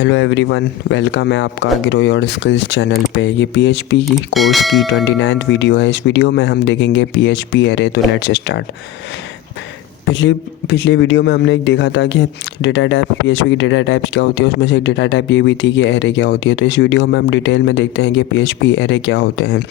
Hello everyone, welcome है आपका grow your skills channel पे। ये पीएचपी की कोर्स की 29th वीडियो है। इस वीडियो में हम देखेंगे पीएचपी एरे। तो लेट्स स्टार्ट। पिछली वीडियो में हमने एक देखा था कि डेटा टाइप, पीएचपी की डेटा टाइप्स क्या होती है। उसमें से एक डेटा टाइप ये भी थी कि एरे क्या होती है। तो इस वीडियो में हम डिटेल में देखते हैं कि पीएचपी एरे क्या होते हैं।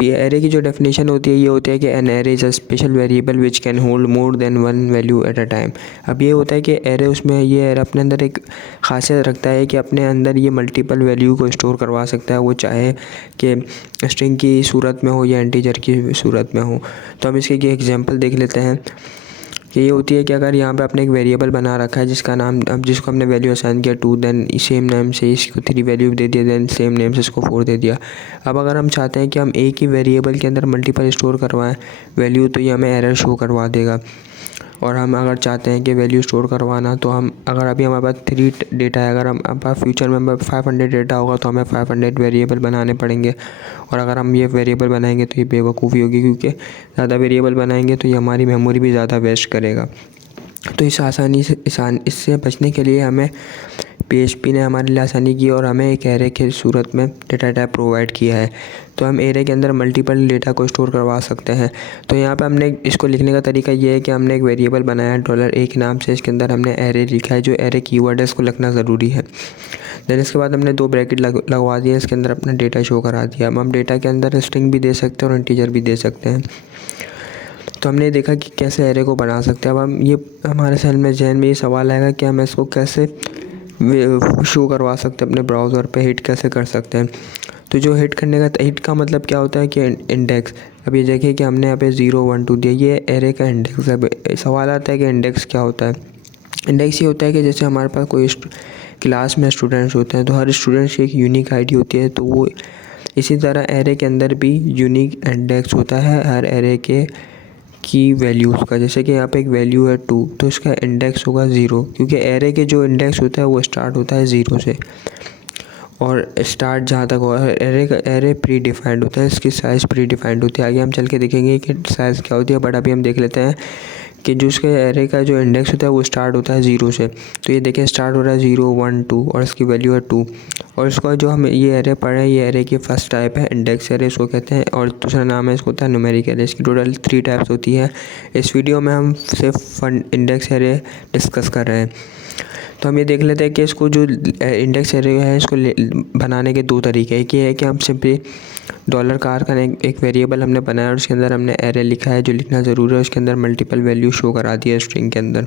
एरे की जो डेफिनेशन होती है ये होती है कि an array is a special variable which can hold more than one value at a time. अब ये होता है कि एरे, उसमें ये एरे अपने अंदर एक खासियत रखता है कि अपने अंदर ये मल्टीपल वैल्यू को स्टोर करवा सकता है, वो चाहे कि स्ट्रिंग की सूरत में हो या इंटीजर की सूरत में हो। तो हम इसके एग्जांपल देख लेते हैं कि ये होती है कि अगर यहाँ पे आपने एक वेरिएबल बना रखा है जिसका नाम, अब जिसको हमने वैल्यू असाइन किया 2, देन सेम नेम से इसको 3 वैल्यू दे दिया, देन सेम नेम से इसको 4 दे दिया। अब अगर हम चाहते हैं कि हम एक ही वेरिएबल के अंदर मल्टीपल स्टोर करवाएं वैल्यू, तो ये हमें एरर शो करवा देगा। और हम अगर चाहते हैं कि वैल्यू स्टोर करवाना, तो हम अगर अभी हमारे पास 3 डेटा है, अगर हम फ्यूचर में 500 डेटा होगा तो हमें 500 वेरिएबल बनाने पड़ेंगे। और अगर हम ये वेरिएबल बनाएंगे तो ये बेवकूफ़ी होगी, क्योंकि ज़्यादा वेरिएबल बनाएंगे तो ये हमारी मेमोरी भी ज़्यादा वेस्ट करेगा। तो इससे बचने के लिए हमें पीएचपी ने हमारे लिए आसानी की और हमें एक एरे के सूरत में डेटा टाइप प्रोवाइड किया है। तो हम एरे के अंदर मल्टीपल डेटा को स्टोर करवा सकते हैं। तो यहाँ पे हमने इसको लिखने का तरीका ये है कि हमने एक वेरिएबल बनाया $1 नाम से, इसके अंदर हमने एरे लिखा है। जो एरे कीवर्ड है इसको लिखना ज़रूरी है। देन इसके बाद हमने 2 ब्रैकेट लगवा दिए, इसके अंदर अपना डेटा शो करा दिया। अब हम डेटा के अंदर स्ट्रिंग भी दे सकते हैं और इंटीजर भी दे सकते हैं। तो हमने देखा कि कैसे एरे को बना सकते हैं। अब हम ये हमारे जहन में ये सवाल आएगा कि हम इसको कैसे शो करवा सकते हैं अपने ब्राउज़र पे, हिट कैसे कर सकते हैं। तो जो हिट का मतलब क्या होता है कि इंडेक्स। अब ये देखिए कि हमने यहाँ पे 0 1 2 दिया, ये एरे का इंडेक्स है। अब सवाल आता है कि इंडेक्स क्या होता है। इंडेक्स ये होता है कि जैसे हमारे पास कोई क्लास में स्टूडेंट्स होते हैं, तो हर स्टूडेंट्स की एक यूनिक आईडी होती है। तो वो इसी तरह एरे के अंदर भी यूनिक इंडेक्स होता है हर एरे के की वैल्यूज़ का। जैसे कि यहाँ पे एक वैल्यू है 2, तो इसका इंडेक्स होगा 0, क्योंकि एरे के जो इंडेक्स होता है वो स्टार्ट होता है 0 से। और स्टार्ट जहाँ तक हो, एरे प्री डिफाइंड होता है, इसकी साइज़ प्री डिफाइंड होती है। आगे हम चल के देखेंगे कि साइज़ क्या होती है, बट अभी हम देख लेते हैं कि जो उसके एरे का जो इंडेक्स होता है वो स्टार्ट होता है 0 से। तो ये देखिए स्टार्ट हो रहा है 0 1 2 और इसकी वैल्यू है 2। और इसका जो हम ये एरे पढ़ रहे हैं, ये एरे की फर्स्ट टाइप है इंडेक्स एरे, इसको कहते हैं। और दूसरा नाम है, इसको होता है न्यूमेरिक एरे। इसकी टोटल 3 टाइप्स होती है। इस वीडियो में हम सिर्फ इंडेक्स एरे डिस्कस कर रहे हैं। तो हम ये देख लेते हैं कि इसको जो इंडेक्स एरे है इसको बनाने के 2 तरीके हैं। एक ये है कि हम सिंपली $car का एक वेरिएबल हमने बनाया और उसके अंदर हमने एरे लिखा है, जो लिखना ज़रूरी है। उसके अंदर मल्टीपल वैल्यू शो करा दी है स्ट्रिंग के अंदर।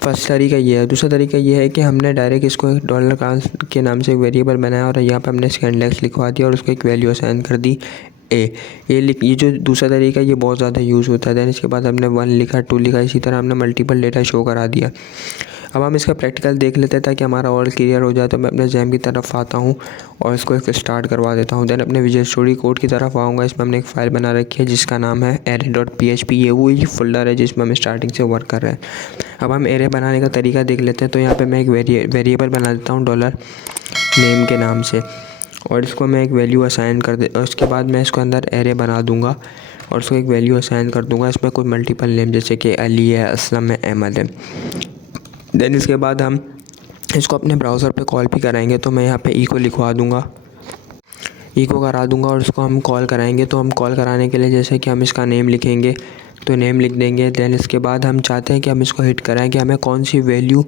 फर्स्ट तरीका ये है। दूसरा तरीका ये है कि हमने डायरेक्ट इसको एक $car के नाम से एक वेरिएबल बनाया और यहाँ पे हमने इसका इंडेक्स लिखवा दिया और उसको एक वैल्यू असाइन कर दी ये जो दूसरा तरीका ये बहुत ज़्यादा यूज़ होता है। दैन इसके बाद हमने 1 लिखा, 2 लिखा, इसी तरह हमने मल्टीपल डेटा शो करा दिया। अब हम इसका प्रैक्टिकल देख लेते हैं ताकि हमारा और क्लियर हो जाए। तो मैं अपने जैम की तरफ आता हूँ और इसको एक स्टार्ट करवा देता हूँ। दैन अपने विजुअल स्टूडियो कोड की तरफ आऊँगा। इसमें हमने एक फ़ाइल बना रखी है जिसका नाम है array.php। ये वही फोल्डर है जिसमें हम स्टार्टिंग से वर्क कर रहे हैं। अब हम एरे बनाने का तरीका देख लेते हैं। तो यहाँ पर मैं एक वेरिएबल बना देता हूँ $name के नाम से, और इसको मैं एक वैल्यू असाइन कर दे। और उसके बाद मैं इसको अंदर एरे बना दूंगा और उसको एक वैल्यू असाइन कर दूंगा। इसमें कोई मल्टीपल नेम जैसे कि अली है, असलम है, अहमद है। देन इसके बाद हम इसको अपने ब्राउज़र पे कॉल भी कराएंगे। तो मैं यहाँ पे ई को लिखवा दूंगा, ई को करा दूंगा और उसको हम कॉल कराएंगे। तो हम कॉल कराने के लिए जैसे कि हम इसका नेम लिखेंगे, तो नेम लिख देंगे। देन इसके बाद हम चाहते हैं कि हम इसको हिट कराएँ कि हमें कौन सी वैल्यू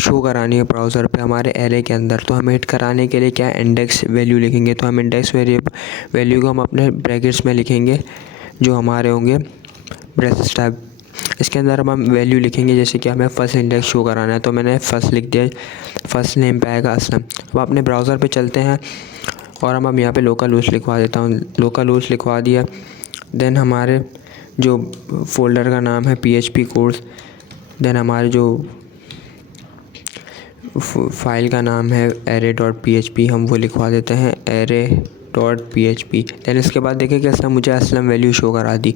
शो करानी है ब्राउज़र पे हमारे एरे के अंदर। तो हमें हिट कराने के लिए क्या इंडेक्स वैल्यू लिखेंगे। तो हम इंडेक्स वैल्यू को हम अपने ब्रैकेट्स में लिखेंगे जो हमारे होंगे ब्रेसेस टाइप। इसके अंदर हम वैल्यू लिखेंगे, जैसे कि हमें फर्स्ट इंडेक्स शो कराना है तो मैंने फर्स्ट लिख दिया, फर्स्ट नेम पे आएगा असलम। अब अपने ब्राउज़र पे चलते हैं और हम यहाँ पे लोकल होस्ट लिखवा देता हूँ, लोकल होस्ट लिखवा दिया। देन हमारे जो फोल्डर का नाम है PHP कोर्स, देन हमारे जो फाइल का नाम है array.php, हम वो लिखवा देते हैं array.php। दैन इसके बाद देखें कैसे मुझे असलम वैल्यू शो करा दी।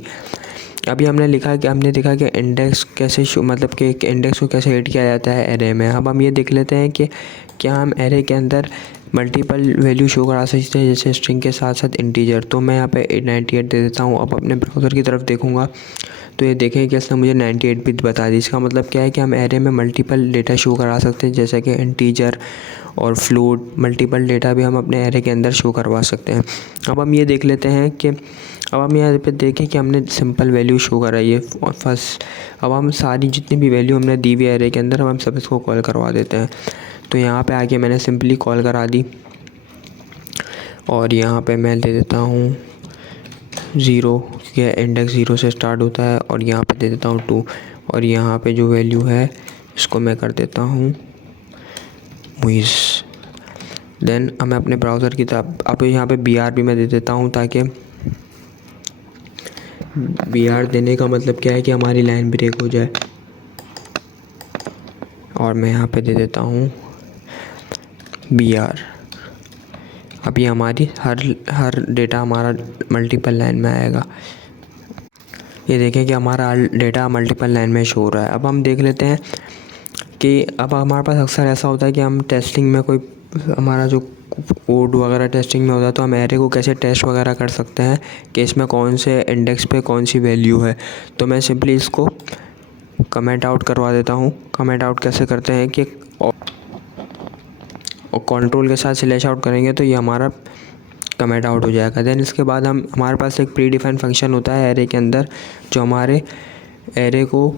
अभी हमने देखा कि इंडेक्स कैसे शो, मतलब कि इंडेक्स को कैसे हिट किया जाता है एरे में। अब हम ये देख लेते हैं कि क्या हम एरे के अंदर मल्टीपल वैल्यू शो करा सकते हैं, जैसे स्ट्रिंग के साथ साथ इंटीजर। तो मैं यहाँ पे 898 दे देता हूँ। अब अपने ब्राउज़र की तरफ देखूँगा तो ये देखें कि इसने मुझे 98 भी बता दी। इसका मतलब क्या है कि हम एरे में मल्टीपल डेटा शो करा सकते हैं, जैसे कि इंटीजर और फ्लोट, मल्टीपल डेटा भी हम अपने एरे के अंदर शो करवा सकते हैं। अब हम ये देख लेते हैं कि अब हम यहाँ पे देखें कि हमने सिंपल वैल्यू शो कराई है फर्स्ट। अब हम सारी जितनी भी वैल्यू हमने दी हुई एरे के अंदर हम सब इसको कॉल करवा देते हैं। तो यहाँ पे आके मैंने सिंपली कॉल करा दी और यहाँ पे मैं दे देता हूँ 0, क्योंकि इंडेक्स 0 से स्टार्ट होता है, और यहाँ पे दे देता हूँ 2, और यहाँ पे जो वैल्यू है इसको मैं कर देता हूँ मुइज़। देन अब मैं अपने ब्राउज़र की तरफ, अब यहाँ पे BR भी मैं दे देता हूँ, ताकि BR देने का मतलब क्या है कि हमारी लाइन ब्रेक हो जाए। और मैं यहाँ पे दे देता हूँ BR। अभी हमारी हर डेटा हमारा मल्टीपल लाइन में आएगा। ये देखें कि हमारा डेटा मल्टीपल लाइन में शो हो रहा है। अब हम देख लेते हैं कि अब हमारे पास अक्सर ऐसा होता है कि हम टेस्टिंग में कोई हमारा जो कोड वगैरह टेस्टिंग में होता है, तो हम एरे को कैसे टेस्ट वगैरह कर सकते हैं कि इसमें कौन से इंडेक्स पे कौन सी वैल्यू है। तो मैं सिंपली इसको कमेंट आउट करवा देता हूँ। कमेंट आउट कैसे करते हैं कि और कंट्रोल के साथ स्लैश आउट करेंगे तो ये हमारा कमेंट आउट हो जाएगा। देन इसके बाद हमारे पास एक प्री डिफाइंड फंक्शन होता है एरे के अंदर, जो हमारे एरे को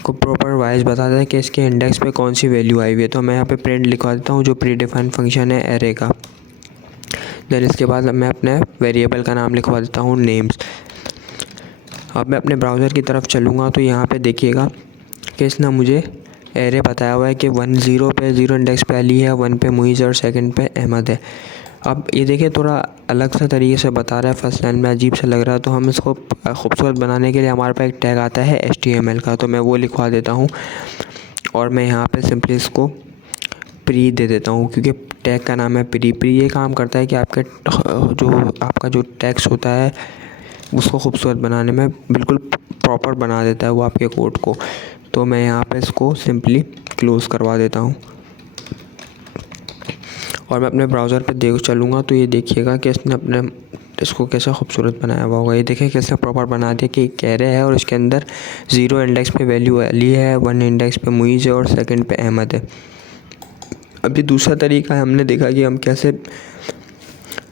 प्रॉपर वाइज बताता है कि इसके इंडेक्स पे कौन सी वैल्यू आई हुई है। तो मैं यहाँ पे प्रिंट लिखवा देता हूँ जो प्री डिफाइंड फंक्शन है एरे का। देन इसके बाद मैं अपने वेरिएबल का नाम लिखवा देता हूँ नेम्स। अब मैं अपने ब्राउज़र की तरफ चलूँगा तो यहाँ पे देखिएगा कि इसने मुझे एरे बताया हुआ है कि 0 पे 0 इंडेक्स पे अली है, 1 पे मुइज़ और 2 पे अहमद है। अब ये देखिए थोड़ा अलग सा तरीके से बता रहा है, फर्स्ट लाइन में अजीब सा लग रहा है। तो हम इसको खूबसूरत बनाने के लिए हमारे पास एक टैग आता है HTML का, तो मैं वो लिखवा देता हूँ। और मैं यहाँ पे सिंपली इसको प्री दे देता हूँ, क्योंकि टैग का नाम है प्री। प्री ये काम करता है कि आपका जो टेक्स्ट होता है उसको खूबसूरत बनाने में बिल्कुल प्रॉपर बना देता है वो आपके कोड को। तो मैं यहाँ पे इसको सिंपली क्लोज़ करवा देता हूँ और मैं अपने ब्राउज़र पे देख चलूँगा तो ये देखिएगा कि इसने इसको कैसा खूबसूरत बनाया हुआ होगा। ये देखिए कैसे प्रॉपर बना दिया कि एक एरे है और उसके अंदर 0 इंडेक्स पे वैल्यू अली है, 1 इंडेक्स पे मुइज़ है और 2 पे अहमद है। अभी दूसरा तरीका है, हमने देखा कि हम कैसे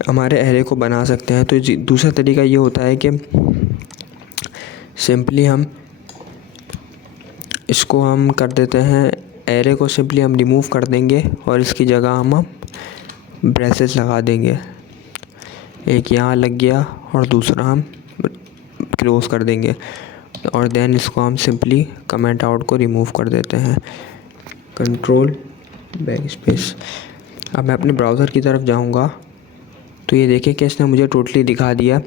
हमारे एरे को बना सकते हैं। तो दूसरा तरीका ये होता है कि सिंपली इसको हम कर देते हैं, एरे को सिंपली हम रिमूव कर देंगे और इसकी जगह हम ब्रेसेस लगा देंगे। एक यहाँ लग गया और दूसरा हम क्लोज़ कर देंगे और देन इसको हम सिंपली कमेंट आउट को रिमूव कर देते हैं, कंट्रोल बैक स्पेस। अब मैं अपने ब्राउज़र की तरफ जाऊंगा तो ये देखिए कि इसने मुझे टोटली दिखा दिया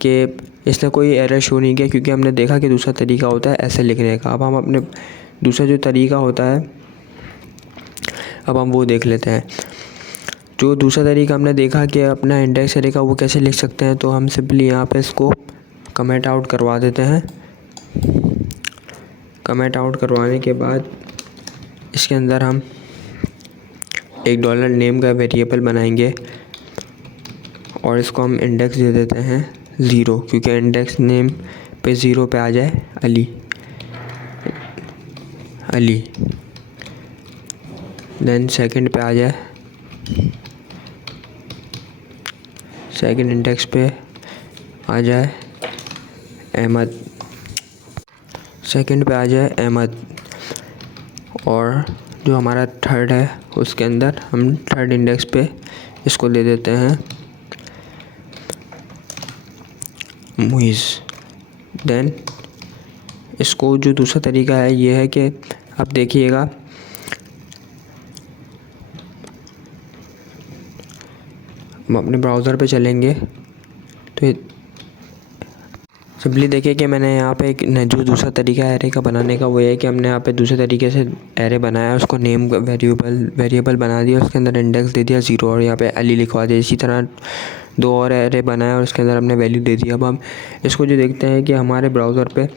कि इसने कोई एरर शो नहीं किया, क्योंकि हमने देखा कि दूसरा तरीका होता है ऐसे लिखने का। अब हम अपने दूसरा जो तरीका होता है अब हम वो देख लेते हैं। जो दूसरा तरीका हमने देखा कि अपना इंडेक्स एरे का वो कैसे लिख सकते हैं, तो हम सिंपली यहाँ पे इसको कमेंट आउट करवा देते हैं। कमेंट आउट करवाने के बाद इसके अंदर हम एक $नेम का वेरिएबल बनाएंगे और इसको हम इंडेक्स दे देते हैं 0, क्योंकि इंडेक्स नेम पे 0 पे आ जाए अली। देन 2 पे आ जाए, 2 इंडेक्स पे आ जाए अहमद, 2 पे आ जाए अहमद। और जो हमारा 3 है उसके अंदर हम 3 इंडेक्स पे इसको दे देते हैं मुइज़। देन इसको जो दूसरा तरीका है ये है कि अब देखिएगा हम अपने ब्राउज़र पे चलेंगे तो सिंपली देखिए कि मैंने यहाँ पे एक जो दूसरा तरीका है एरे का बनाने का वो है कि हमने यहाँ पे दूसरे तरीके से एरे बनाया, उसको नेम वेरिएबल बना दिया, उसके अंदर इंडेक्स दे दिया 0 और यहाँ पे अली लिखवा दिया। इसी तरह 2 और एरे बनाया और उसके अंदर हमने वैल्यू दे दिया। अब हम इसको जो देखते हैं कि हमारे ब्राउज़र पे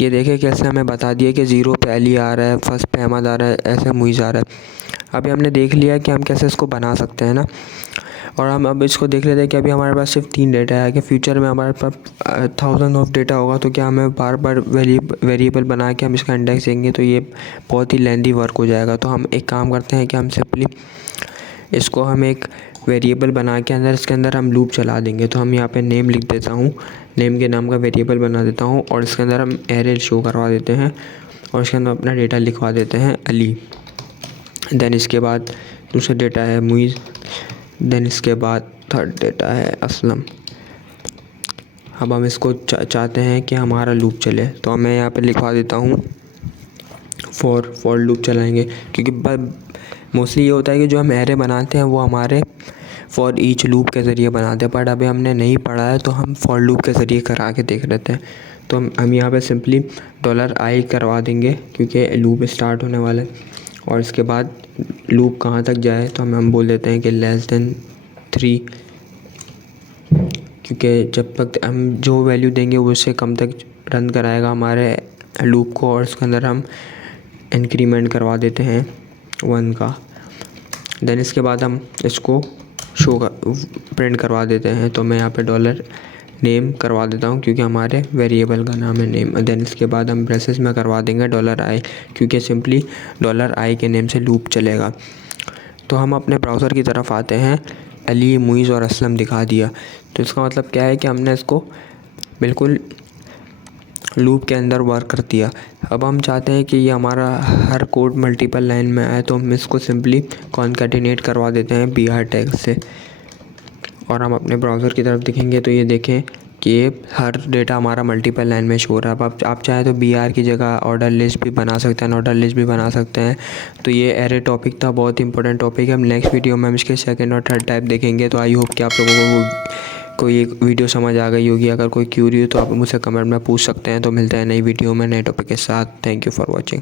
ये देखिए कैसे हमें बता दिया कि 0 पे अली आ रहा है, 1 पे अहमद आ रहा है, ऐसे मुइज़ आ रहा है। अभी हमने देख लिया कि हम कैसे इसको बना सकते हैं ना। और हम अब इसको देख लेते हैं कि अभी हमारे पास सिर्फ 3 डेटा है कि फ्यूचर में हमारे पास 1000 ऑफ डेटा होगा तो क्या हमें बार बार वेरिएबल बना के हम इसका इंडेक्स देंगे तो ये बहुत ही लेंदी वर्क हो जाएगा। तो हम एक काम करते हैं कि हम सिंपली इसको हम एक वेरिएबल बना के इसके अंदर हम लूप चला देंगे। तो हम यहाँ पे नेम लिख देता हूँ, नेम के नाम का वेरिएबल बना देता हूँ और इसके अंदर हम एरे शो करवा देते हैं और इसके अंदर अपना डेटा लिखवा देते हैं अली। देन इसके बाद दूसरा डेटा है मुइज़, देन इसके बाद थर्ड डेटा है असलम। अब हम इसको चाहते हैं कि हमारा लूप चले तो मैं यहाँ पे लिखवा देता हूँ फॉर लूप चलाएंगे, क्योंकि मोस्टली ये होता है कि जो हम एरे बनाते हैं वो हमारे फॉर ईच लूप के ज़रिए बनाते हैं, बट अभी हमने नहीं पढ़ा है तो हम फॉर लूप के ज़रिए करा के देख लेते हैं। तो हम यहाँ पे सिंपली $i करवा देंगे क्योंकि लूप स्टार्ट होने वाला है और इसके बाद लूप कहाँ तक जाए तो हम बोल देते हैं कि <3, क्योंकि जब तक हम जो वैल्यू देंगे वो उससे कम तक रन कराएगा हमारे लूप को और उसके अंदर हम इंक्रीमेंट करवा देते हैं 1 का। देन इसके बाद हम इसको प्रिंट करवा देते हैं। तो मैं यहाँ पे $नेम करवा देता हूँ क्योंकि हमारे वेरिएबल का नाम है नेम। देन इसके बाद हम ब्रेसेस में करवा देंगे $i क्योंकि सिंपली $i के नेम से लूप चलेगा। तो हम अपने ब्राउज़र की तरफ आते हैं, अली, मुइज़ और असलम दिखा दिया। तो इसका मतलब क्या है कि हमने इसको बिल्कुल लूप के अंदर वर्क कर दिया। अब हम चाहते हैं कि ये हमारा हर कोड मल्टीपल लाइन में आए तो हम इसको सिंपली कॉन्कैटिनेट करवा देते हैं br टैग से और हम अपने ब्राउज़र की तरफ दिखेंगे तो ये देखें कि ये हर डेटा हमारा मल्टीपल लाइन में शो हो रहा है। अब आप चाहें तो br की जगह ऑर्डर लिस्ट भी बना सकते हैं, ऑर्डर लिस्ट भी बना सकते हैं। तो ये एरे टॉपिक था, बहुत इंपॉर्टेंट टॉपिक है। हम नेक्स्ट वीडियो में हम इसके सेकंड और थर्ड टाइप देखेंगे। तो आई होप कि आप लोगों को कोई एक वीडियो समझ आ गई होगी। अगर कोई क्यूरी हो तो आप मुझसे कमेंट में पूछ सकते हैं। तो मिलते हैं नई वीडियो में नए टॉपिक के साथ। Thank you for watching.